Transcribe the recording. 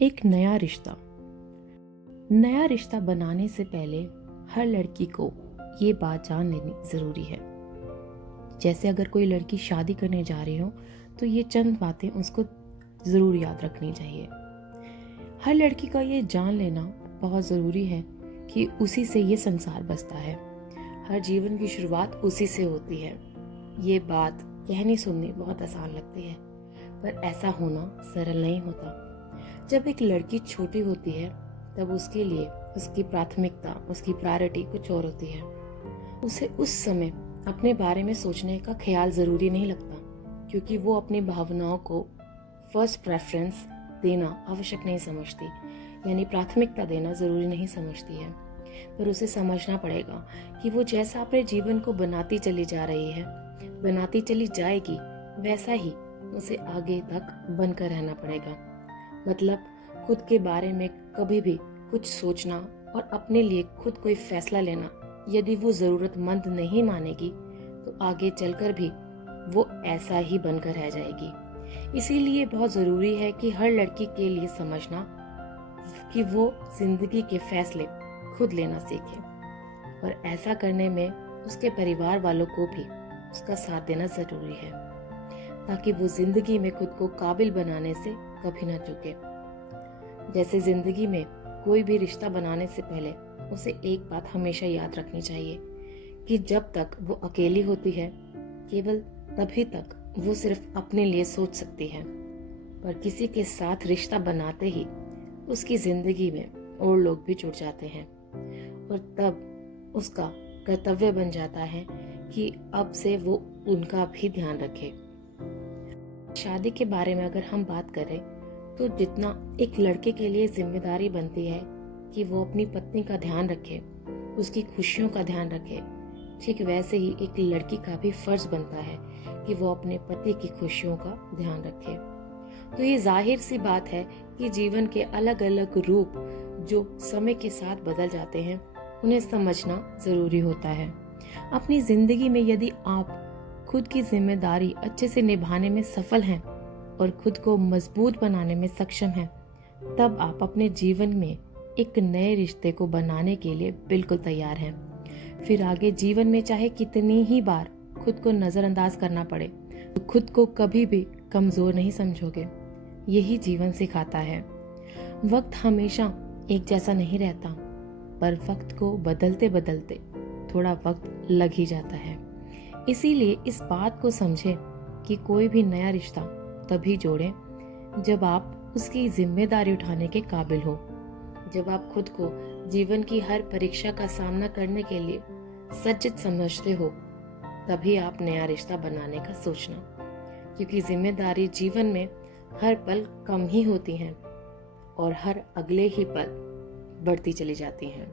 एक नया रिश्ता बनाने से पहले हर लड़की को ये बात जान लेनी ज़रूरी है। जैसे अगर कोई लड़की शादी करने जा रही हो तो ये चंद बातें उसको ज़रूर याद रखनी चाहिए। हर लड़की का ये जान लेना बहुत ज़रूरी है कि उसी से ये संसार बसता है। हर जीवन की शुरुआत उसी से होती है। ये बात कहनी सुननी बहुत आसान लगती है, पर ऐसा होना सरल नहीं होता। जब एक लड़की छोटी होती है तब उसके लिए उसकी प्राथमिकता, उसकी प्रायोरिटी कुछ और होती है। उसे उस समय अपने बारे में सोचने का ख्याल ज़रूरी नहीं लगता, क्योंकि वो अपनी भावनाओं को फर्स्ट प्रेफरेंस देना आवश्यक नहीं समझती, यानी प्राथमिकता देना ज़रूरी नहीं समझती है। पर उसे समझना पड़ेगा कि वो जैसा अपने जीवन को बनाती चली जा रही है, बनाती चली जाएगी, वैसा ही उसे आगे तक बनकर रहना पड़ेगा। मतलब खुद के बारे में कभी भी कुछ सोचना और अपने लिए खुद कोई फैसला लेना यदि वो ज़रूरतमंद नहीं मानेगी तो आगे चलकर भी वो ऐसा ही बनकर रह जाएगी। इसीलिए बहुत ज़रूरी है कि हर लड़की के लिए समझना कि वो जिंदगी के फैसले खुद लेना सीखे, और ऐसा करने में उसके परिवार वालों को भी उसका साथ देना ज़रूरी है, ताकि वो जिंदगी में खुद को काबिल बनाने से कभी ना चूके। जैसे जिंदगी में कोई भी रिश्ता बनाने से पहले उसे एक बात हमेशा याद रखनी चाहिए कि जब तक वो अकेली होती है केवल तभी तक वो सिर्फ अपने लिए सोच सकती है, पर किसी के साथ रिश्ता बनाते ही उसकी जिंदगी में और लोग भी जुड़ जाते हैं, और तब उसका कर्तव्य बन जाता है कि अब से वो उनका भी ध्यान रखे। शादी के बारे में अगर हम बात करें तो जितना एक लड़के के लिए जिम्मेदारी बनती है कि वो अपनी पत्नी का ध्यान रखे, उसकी खुशियों का ध्यान रखे, ठीक वैसे ही एक लड़की का भी फर्ज बनता है कि वो अपने पति की खुशियों का ध्यान रखे। तो ये जाहिर सी बात है कि जीवन के अलग अलग रूप जो समय के साथ बदल जाते हैं, उन्हें समझना जरूरी होता है। अपनी जिंदगी में यदि आप खुद की जिम्मेदारी अच्छे से निभाने में सफल हैं और खुद को मजबूत बनाने में सक्षम हैं, तब आप अपने जीवन में एक नए रिश्ते को बनाने के लिए बिल्कुल तैयार हैं। फिर आगे जीवन में चाहे कितनी ही बार खुद को नजरअंदाज करना पड़े, तो खुद को कभी भी कमजोर नहीं समझोगे। यही जीवन सिखाता है। वक्त हमेशा एक जैसा नहीं रहता, पर वक्त को बदलते बदलते थोड़ा वक्त लग ही जाता है। इसीलिए इस बात को समझें कि कोई भी नया रिश्ता तभी जोड़ें जब आप उसकी जिम्मेदारी उठाने के काबिल हो, जब आप खुद को जीवन की हर परीक्षा का सामना करने के लिए सज्जित समझते हो, तभी आप नया रिश्ता बनाने का सोचना, क्योंकि जिम्मेदारी जीवन में हर पल कम ही होती हैं और हर अगले ही पल बढ़ती चली जाती हैं।